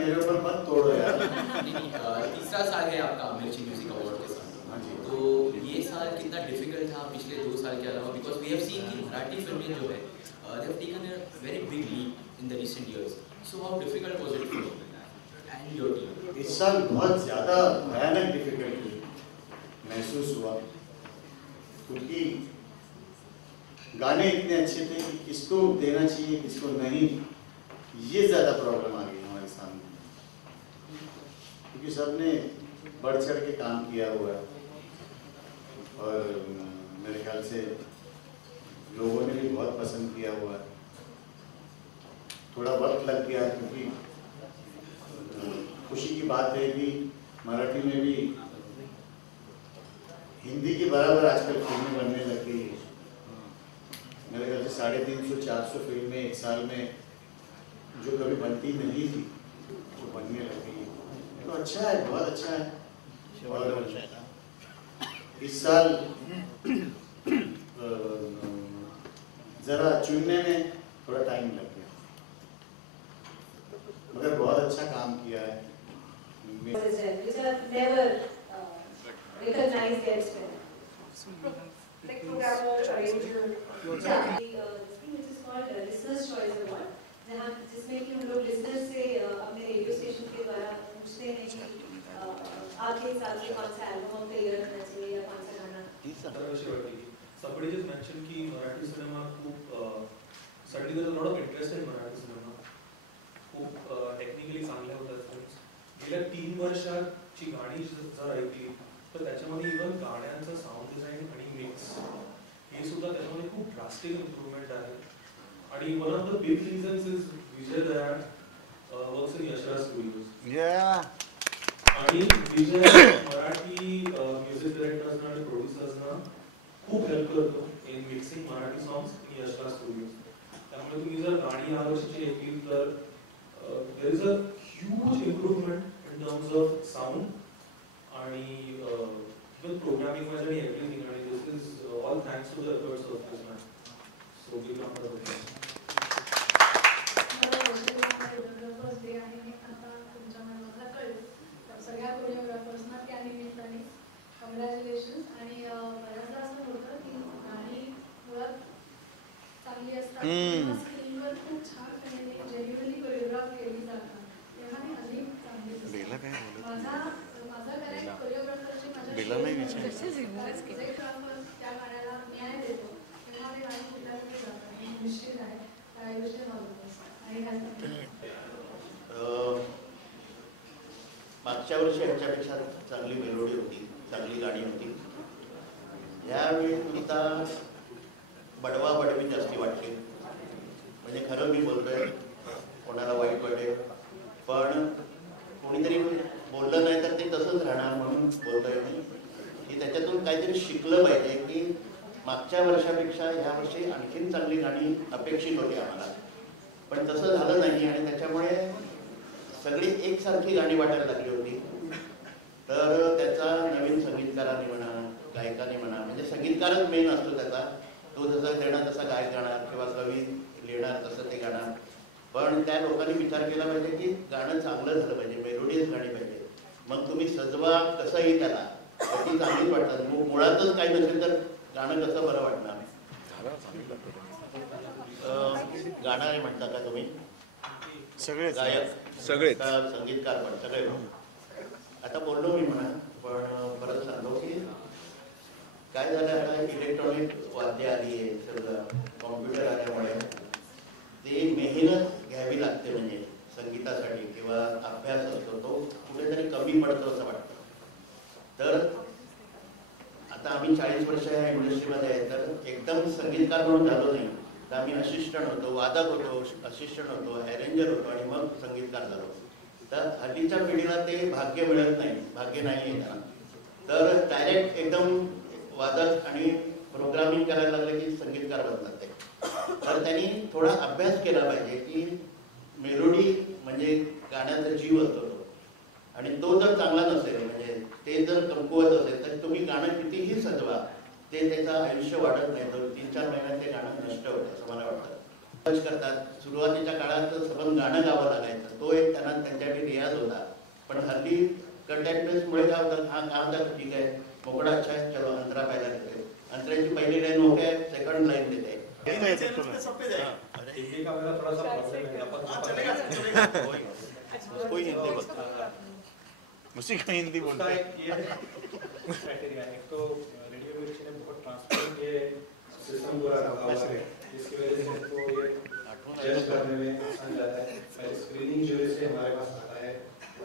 मेरे ऊपर मत तोड़ो यार। तीसरा साल है आपका मिर्ची म्यूजिक अवार्ड के साथ। हाँ जी। तो ये साल कितना डिफिकल्ट था पिछले 2 साल के अलावा, बिकॉज वी हैव सीन कि मराठी फिल्में जो है they have taken a very big leap in the recent years, so how difficult was it for you and your team? इस साल बहुत ज़्यादा भयानक डिफिकल्टी महसूस हुआ, क्योंकि गाने इतने अच्छे थे कि किसको देना चाहिए किसको नहीं, ये ज़्यादा प्रॉब्लम आ गई हमारे सामने, क्योंकि सबने बढ़ चढ़ के काम किया हुआ है और मेरे ख्याल से लोगों ने भी बहुत पसंद किया हुआ है। थोड़ा वक्त लग गया, क्योंकि खुशी की बात है कि मराठी में भी हिंदी के बराबर आजकल फिल्में बनने लग गई है। मेरे ख्याल से 350-400 फिल्में एक साल में जो कभी बनती नहीं थी वो बनने लग गई है। तो अच्छा है, बहुत अच्छा है। और इस साल ज़रा चुनने में थोड़ा टाइम लग गया, मगर बहुत अच्छा काम किया है। Which have never recognized their strength. Like programmer, arranger, this thing which is called Listeners Choice Award, जहाँ जिसमें कि हम लोग listeners से अपने रेडियो स्टेशन के द्वारा पूछते हैं कि आपके हिसाब से कौन सा एल्बम ऑफ द ईयर होना चाहिए या कौन सा गाना। Somebody just mentioned कि मराठी सिनेमा खूप certainly there's a lot of interest in Marathi cinema, खूप टेक्निकली चांगल्या होतात फिल्म्स। गेल्या 3 वर्षाची गाणी जर ऐकली तर त्याच्यामध्ये इव्हन गाण्यांचं साऊंड डिझाईन आणि मिक्स हे सुद्धा त्याच्यामध्ये खूप ड्रास्टिक इम्प्रूव्हमेंट आहे। आणि one of the big reasons is Vijay Dayal works in Yash Raj studios. आणि विजय मराठी म्युझिक डायरेक्टर्सना आणि प्रोड्युसर्सना खूप हेल्प करतो in mixing Marathi songs in Yash Raj studios. त्यामुळे तुम्ही जर गाणी यावर्षीची ऐकली तर there is a huge improvement in terms of sound and with programming and everything, and this is all thanks to the efforts of this man. So give him a round of applause. सगळ्या कोरिओग्राफर्सना त्या निमित्ताने congratulations. आणि बऱ्याचदा असं होतं की गाणी मुळात चांगली असतात किंवा स्क्रीनवर खूप छान पद्धतीने जेन्युइनली कोरिओग्राफ केली जातात, तेव्हा ती अधिक चांगली दिसते। माझा करेक्ट कोरिओग्राफरची माझ्या त्या गाण्याला न्याय देतो तेव्हा ते गाणी कुठल्या कुठे जातात, हे निश्चित आहे। काही गोष्टी नव्हत्या आणि मागच्या वर्षी ह्याच्यापेक्षा चांगली मेलोडी होती, चांगली गाणी होती। यावेळी तुमचा बडवा बडवी जास्ती वाटते, म्हणजे खरं मी बोलतोय, कोणाला वाईट वाटेल पण कोणीतरी बोललं नाही तर ते तसंच राहणार म्हणून बोलतोय मी की त्याच्यातून काहीतरी शिकलं पाहिजे की मागच्या वर्षापेक्षा ह्या वर्षी आणखीन चांगली गाणी अपेक्षित होती आम्हाला, पण तसं झालं नाही आणि त्याच्यामुळे सगळी एकसारखी गाणी वाटायला लागली होती। तर त्याचा नवीन संगीतकाराने म्हणा गायकाने म्हणा, म्हणजे संगीतकारच मेन असतो त्याचा, तो जसा देणार तसा गायक गाणार किंवा कवी लिहिणार तसं ते गाणार, पण त्या लोकांनी विचार केला पाहिजे की गाणं चांगलं झालं पाहिजे, मेलोडियस गाणी पाहिजे, मग तुम्ही सजवा कसंही त्याला ती चांगलीच वाटतात। मुळातच काही नसेल तर गाणं कसं बरं वाटणार। गाणारे म्हणता का तुम्ही? सगळे गायक सगळे संगीतकार पण सगळे आता बोललो मी म्हणा, पण परत सांगतो की काय झालं, आता इलेक्ट्रॉनिक वाद्य आली आहे, सगळं कॉम्प्युटर आल्यामुळे ते मेहनत घ्यावी लागते, म्हणजे संगीतासाठी किंवा अभ्यास असतो तो कुठेतरी कमी पडतो असं वाटतं। तर आता आम्ही 40 वर्ष या इंडस्ट्रीमध्ये आहे, तर एकदम संगीतकार म्हणून झालो नाही, तर आम्ही असिस्टंट होतो, वादक होतो, असिस्टंट होतो, अरेंजर होतो आणि मग संगीतकार झालो। तर हल्लीच्या पिढीला ते भाग्य मिळत नाही, भाग्य नाही आहे त्यांना, तर डायरेक्ट एकदम वादक आणि प्रोग्रामिंग करायला लागले की संगीतकार बनतात ते। तर त्यांनी थोडा अभ्यास केला पाहिजे की मेलोडी म्हणजे गाण्याचा जीव असतो तो, आणि तो जर चांगला नसेल, म्हणजे ते जर कमकुवत असेल तर तुम्ही गाणं कितीही सजवा ते त्याचं आयुष्य वाढत नाही, तर 3-4 महिन्यात ते गाणं नष्ट होतं असं मला वाटतं। करतात. सुरुवातीच्या काळात सगळं गाणं गावं लागायचं, तो एक त्यांना त्यांच्याकडे रियाज होता. पण हल्ली कंटेंटमुळे काय होतं, हा काम तर ठीक आहे, मोकळा अच्छा आहे, चलो अंतरा पहिला देते, अंतराची पहिली लाईन ओके आहे, सेकंड लाईन देते. हिंदी का मेरा थोड़ा सा प्रॉब्लम है, कोई हिंदी बोलता उसी का हिंदी बोलता है. एक ये क्राइटेरिया है, तो रेडियो मिर्ची ने बहुत ट्रांसपेरेंट ये सिस्टम पूरा रखा हुआ है, जिसकी वजह से तो ये जज करने में आसान जाता है. पहले स्क्रीनिंग जो से हमारे पास आता है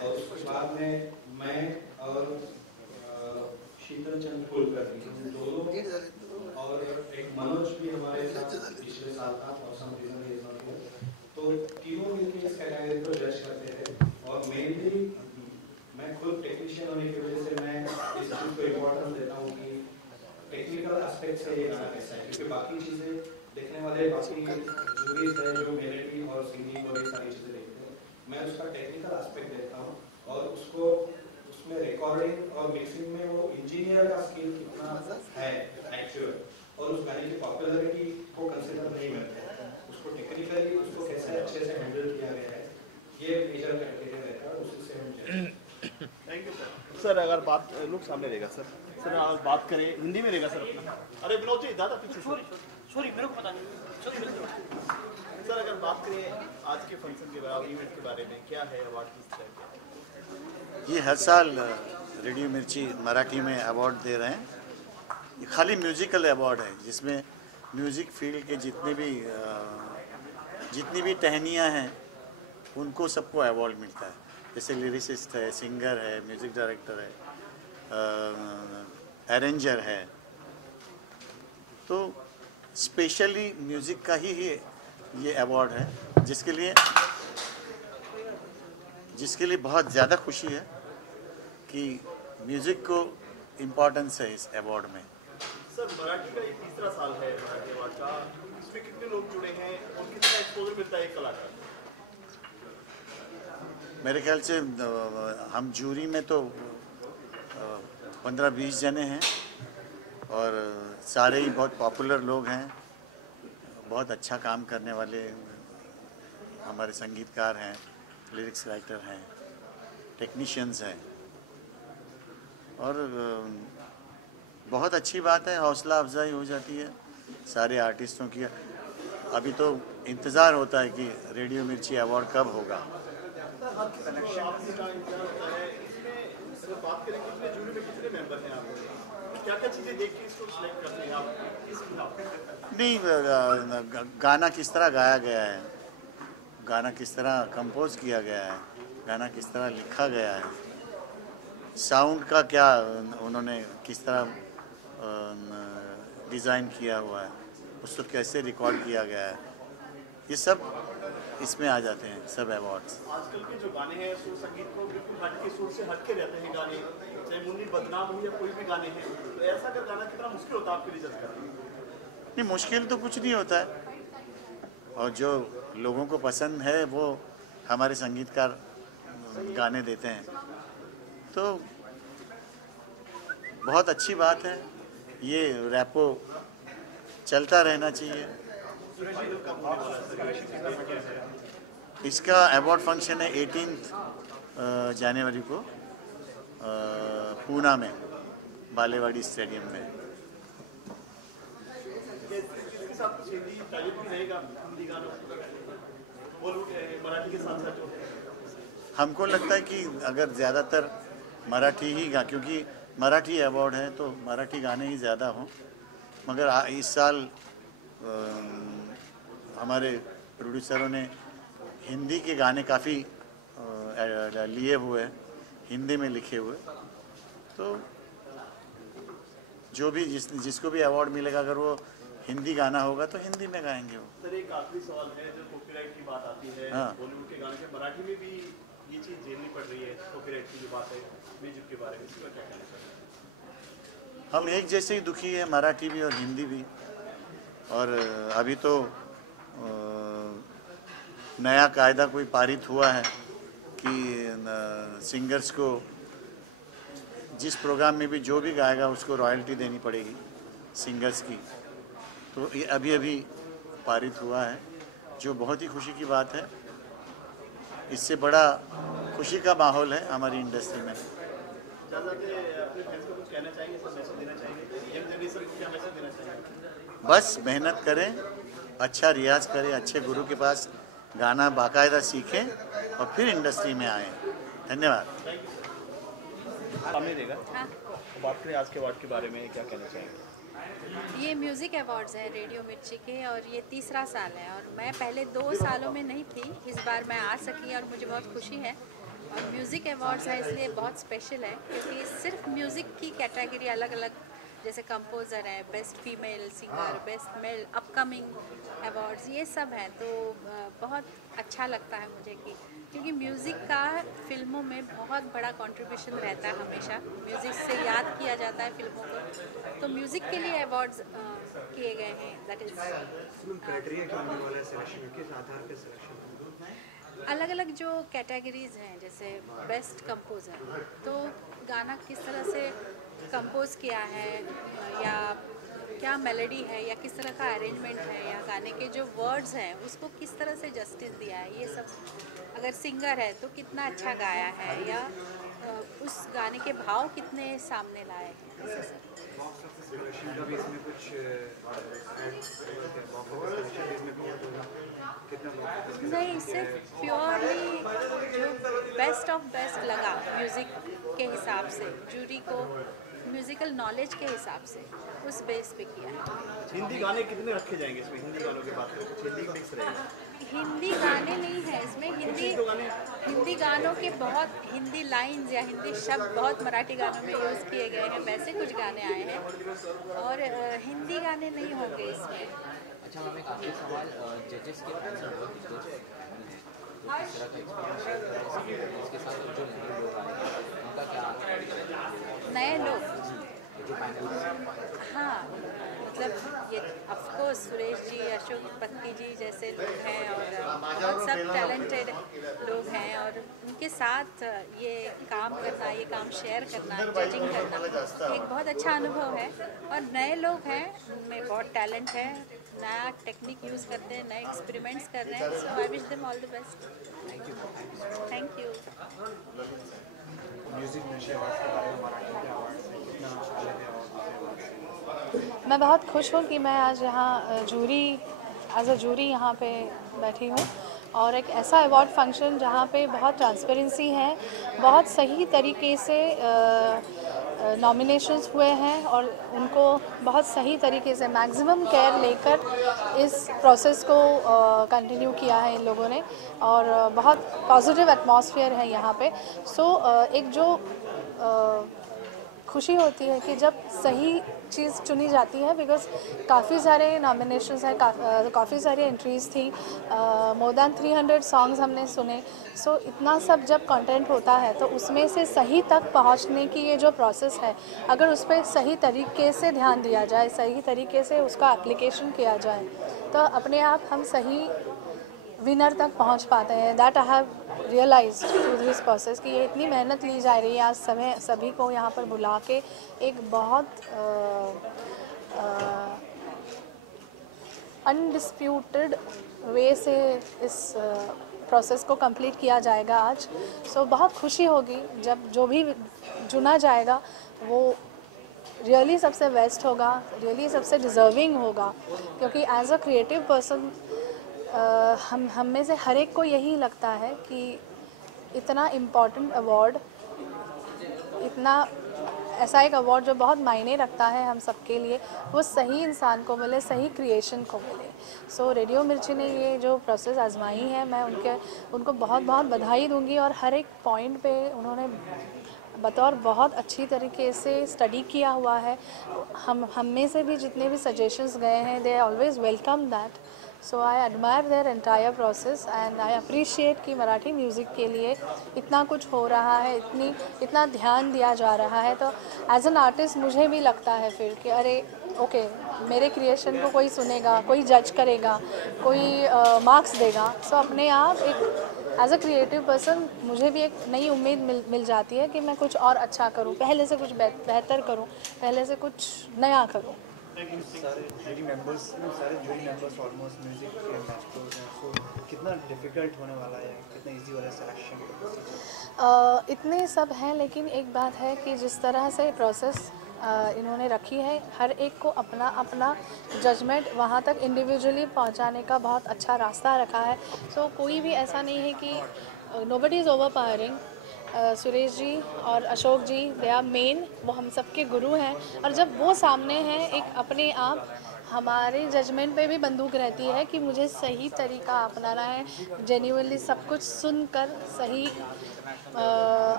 और उसके बाद में मैं और शीतल चंद कुलकर्णी दोनों और एक मनोज भी हमारे साथ पिछले साल था, और some reason is not here, तो तीनों मिलकर इस कैटेगरी को जज करते थे. और मेनली मैं खुद टेक्नीशियन होने की वजह से मैं इस चीज को इम्पोर्टेंस देता हूँ कि टेक्निकल एस्पेक्ट से ये गाना कैसा है, क्योंकि बाकी चीजें देखने वाले बाकी जूरीज है जो मेलोडी और सिंगिंग और ये सारी चीजें देखते हैं, मैं उसका टेक्निकल एस्पेक्ट देखता हूँ और उसको उसमें रिकॉर्डिंग और मिक्सिंग में वो इंजीनियर का स्किल कितना है एक्चुअल, और उस गाने की पॉपुलैरिटी को कंसिडर नहीं करते, उसको टेक्निकली उसको कैसे अच्छे से हैंडल किया गया है, ये मेजर क्राइटेरिया रहता है, उसी से हम थैंक यू सर. अगर बात लोग सामने रहेगा सर. सर आज बात करें हिंदी में रहेगा सर अपना. अरे विनोद जी ज़्यादा पीछे. सॉरी मेरे को पता नहीं. सर अगर बात करें आज के फंक्शन के बारे में, इवेंट के बारे में, क्या है अवार्ड किस तरह के? ये हर साल रेडियो मिर्ची मराठी में अवार्ड दे रहे हैं. ये खाली म्यूजिकल अवार्ड है, जिसमें म्यूज़िक फील्ड के जितनी भी टहनियाँ हैं उनको सबको अवार्ड मिलता है. जैसे लिरिसिस्ट है, सिंगर है, म्यूज़िक डायरेक्टर है, अरेंजर है. तो स्पेशली म्यूज़िक का ही ये अवार्ड है, जिसके लिए बहुत ज़्यादा खुशी है कि म्यूज़िक को इम्पोर्टेंस है इस अवार्ड में. सर मराठी का ये तीसरा साल है मराठी अवार्ड का, इसमें कितने लोग जुड़े हैं और कितना एक्सपोजर मिलता है एक कलाकार? मेरे ख्याल से हम जूरी में तो 15-20 जने हैं और सारे ही बहुत पॉपुलर लोग हैं, बहुत अच्छा काम करने वाले हमारे संगीतकार हैं, लिरिक्स राइटर हैं, टेक्नीशियंस हैं. और बहुत अच्छी बात है, हौसला अफजाई हो जाती है सारे आर्टिस्टों की. अभी तो इंतज़ार होता है कि रेडियो मिर्ची अवार्ड कब होगा. बात करें कितने जूरी में कितने मेंबर हैं आप, क्या चीज़ें देख के इसको सिलेक्ट करते हैं आप? नहीं, गाना किस तरह गाया गया है, गाना किस तरह कंपोज किया गया है, गाना किस तरह लिखा गया है, साउंड का क्या उन्होंने किस तरह डिज़ाइन किया हुआ है, उसको कैसे रिकॉर्ड किया गया है, ये सब इसमें आ जाते हैं सब अवार्ड्स. आजकल के जो गाने हैं सुर संगीत को बिल्कुल हट के सुर से हट के रहते हैं गाने, चाहे मुन्नी बदनाम हो या कोई भी गाने हैं, तो ऐसा अगर गाना कितना मुश्किल होता है आपके लिए जज करना? नहीं, मुश्किल तो कुछ नहीं होता है, और जो लोगों को पसंद है वो हमारे संगीतकार गाने देते हैं, तो बहुत अच्छी बात है. ये रैपो चलता रहना चाहिए. इसका अवार्ड फंक्शन है 18 जनवरी को पूना में, बालेवाड़ी स्टेडियम में. इसके साथ कुछ हिंदी टाइप भी रहेगा, हिंदी गानों बॉलीवुड मराठी के साथ साथ? हमको लगता है कि अगर ज़्यादातर मराठी ही क्योंकि मराठी अवार्ड है तो मराठी गाने ही ज़्यादा हों. मगर इस साल हमारे प्रोड्यूसरों ने हिंदी के गाने काफ़ी लिए हुए हैं, हिंदी में लिखे हुए. तो जो भी जिसको भी अवार्ड मिलेगा, अगर वो हिंदी गाना होगा तो हिंदी में गाएंगे वो. सर एक आखिरी सवाल है, जो कॉपीराइट की बात आती है, हाँ. बॉलीवुड के गाने के मराठी में भी ये चीज़ झेलनी पड़ रही है, कॉपीराइट की जो बात है म्यूजिक के बारे में, इसका क्या कहना चाहिए? हम एक जैसे ही दुखी है, मराठी भी और हिंदी भी. और अभी तो नया कायदा कोई पारित हुआ है कि सिंगर्स को जिस प्रोग्राम में भी जो भी गाएगा उसको रॉयल्टी देनी पड़ेगी सिंगर्स की. तो ये अभी पारित हुआ है जो बहुत ही खुशी की बात है। इससे बड़ा खुशी का माहौल है हमारी इंडस्ट्री में। अपने फैंस को कुछ कहना चाहेंगे, सब मैसेज देना चाहेंगे, यंग जनरेशन को क्या मैसेज देना चाहेंगे? बस मेहनत करें, अच्छा रियाज करें, अच्छे गुरु के पास गाना बाकायदा सीखें और फिर इंडस्ट्री में आएँ। धन्यवाद। सामने देगा। बात करें आज के अवार्ड के बारे में, क्या कहना चाहेंगे? ये म्यूज़िक अवार्ड्स है रेडियो मिर्ची के और ये तीसरा साल है और मैं पहले 2 सालों में नहीं थी, इस बार मैं आ सकी और मुझे बहुत खुशी है। और म्यूज़िक अवार्ड्स है इसलिए बहुत स्पेशल है क्योंकि सिर्फ म्यूज़िक की कैटेगरी अलग अलग, जैसे कंपोज़र है, best female singer, best male upcoming awards, ये सब हैं। तो बहुत अच्छा लगता है मुझे कि क्योंकि म्यूज़िक का फिल्मों में बहुत बड़ा कंट्रीब्यूशन रहता है, हमेशा म्यूज़िक से याद किया जाता है फिल्मों को। तो म्यूज़िक के लिए अवार्ड्स किए गए हैं। दैट इज़ अलग अलग जो कैटेगरीज हैं, जैसे बेस्ट कंपोज़र, तो गाना किस तरह से कंपोज किया है या क्या मेलोडी है या किस तरह का अरेंजमेंट है या गाने के जो वर्ड्स हैं उसको किस तरह से जस्टिस दिया है, ये सब। अगर सिंगर है तो कितना अच्छा गाया है या उस गाने के भाव कितने सामने लाए हैं, ऐसे सब। नहीं, सिर्फ प्योरली जो बेस्ट ऑफ बेस्ट लगा म्यूज़िक के हिसाब से, जूरी को म्यूज़िकल नॉलेज के हिसाब से, उस बेस पे किया है। हिंदी गाने कितने रखे जाएंगे इसमें? हिंदी गानों के बाद हिंदी मिक्स रहेगा? हिंदी गाने नहीं है इसमें, हिंदी गानों के बहुत हिंदी लाइंस या हिंदी शब्द बहुत मराठी गानों में यूज़ किए गए हैं, वैसे कुछ गाने आए हैं और हिंदी गाने नहीं होंगे इसमें। अच्छा मैम, एक आखिरी सवाल, जजेस के फैंस हैं बहुत दिलचस्प, इस तरह का एक्सपीरियंस इसके साथ जो नए लोग आए उनका क्या? नए लोग जो पैनल, हाँ, मतलब ये ऑफकोर्स सुरेश जी, अशोक पत्नी जी जैसे लोग हैं और बहुत सब टैलेंटेड लोग हैं और उनके साथ ये काम करना, ये काम शेयर करना, जजिंग करना एक बहुत अच्छा अनुभव है। और नए लोग हैं, उनमें बहुत टैलेंट है, नया टेक्निक यूज़ करते हैं, नए एक्सपेरिमेंट्स कर रहे हैं। So I wish them all the best. Thank you. मैं बहुत खुश हूँ कि मैं आज यहाँ जूरी एज अ जूरी यहाँ पे बैठी हूँ और एक ऐसा अवार्ड फंक्शन जहाँ पे बहुत ट्रांसपेरेंसी है, बहुत सही तरीके से नॉमिनेशंस हुए हैं और उनको बहुत सही तरीके से मैक्सिमम केयर लेकर इस प्रोसेस को कंटिन्यू किया है इन लोगों ने और बहुत पॉजिटिव एटमॉस्फेयर है यहाँ पे। सो एक जो खुशी होती है कि जब सही चीज़ चुनी जाती है, बिकॉज काफ़ी सारे नॉमिनेशंस हैं, काफ़ी सारी एंट्रीज़ थी, मोर दैन 300 सॉन्ग्स हमने सुने। सो इतना सब जब कंटेंट होता है तो उसमें से सही तक पहुंचने की ये जो प्रोसेस है, अगर उस पर सही तरीके से ध्यान दिया जाए, सही तरीके से उसका एप्लीकेशन किया जाए, तो अपने आप हम सही विनर तक पहुंच पाते हैं। That I have realised through this process कि ये इतनी मेहनत ली जा रही है आज सभी को यहाँ पर बुला के एक बहुत अनडिस्प्यूटेड वे से इस प्रोसेस को कंप्लीट किया जाएगा आज। सो बहुत खुशी होगी जब जो भी चुना जाएगा वो रियली सबसे बेस्ट होगा, रियली सबसे डिज़र्विंग होगा, क्योंकि एज अ क्रिएटिव पर्सन हम में से हर एक को यही लगता है कि इतना इम्पॉर्टेंट अवार्ड, इतना ऐसा एक अवार्ड जो बहुत मायने रखता है हम सबके लिए, वो सही इंसान को मिले, सही क्रिएशन को मिले। सो रेडियो मिर्ची ने ये जो प्रोसेस आजमाई है, मैं उनको बहुत बहुत बधाई दूंगी और हर एक पॉइंट पे उन्होंने बतौर बहुत अच्छी तरीके से स्टडी किया हुआ है। हम में से भी जितने भी सजेशंस गए हैं, they always welcome that. So I admire their entire process and I appreciate कि मराठी म्यूज़िक के लिए इतना कुछ हो रहा है, इतना ध्यान दिया जा रहा है। तो एज एन आर्टिस्ट मुझे भी लगता है फिर कि अरे ओके, मेरे क्रिएशन को कोई सुनेगा, कोई जज करेगा, कोई मार्क्स देगा। सो अपने आप एक एज अ क्रिएटिव पर्सन मुझे भी एक नई उम्मीद मिल जाती है कि मैं कुछ और अच्छा करूं, पहले से कुछ बेहतर करूं, पहले से कुछ नया करूं। सारे जूरी मेंबर्स ऑलमोस्ट म्यूजिक के मास्टर्स हैं, सो कितना डिफिकल्ट होने वाला है, कितना इजी वाला सिलेक्शन? इतने सब हैं, लेकिन एक बात है कि जिस तरह से प्रोसेस इन्होंने रखी है, हर एक को अपना अपना जजमेंट वहाँ तक इंडिविजुअली पहुँचाने का बहुत अच्छा रास्ता रखा है। सो कोई भी ऐसा नहीं है कि nobody is overpowering. Suresh ji और Ashok ji they are main, वो हम सबके गुरु हैं, और जब वो सामने हैं एक अपने आप हमारे जजमेंट पे भी बंदूक रहती है कि मुझे सही तरीका अपनाना है, जेन्युइनली सब कुछ सुनकर सही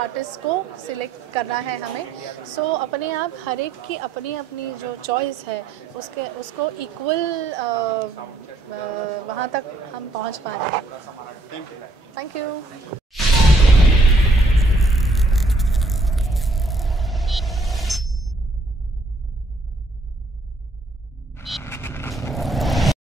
आर्टिस्ट को सिलेक्ट करना है हमें। सो अपने आप हर एक की अपनी अपनी जो चॉइस है उसको इक्वल वहाँ तक हम पहुँच पा रहे हैं। Thank you.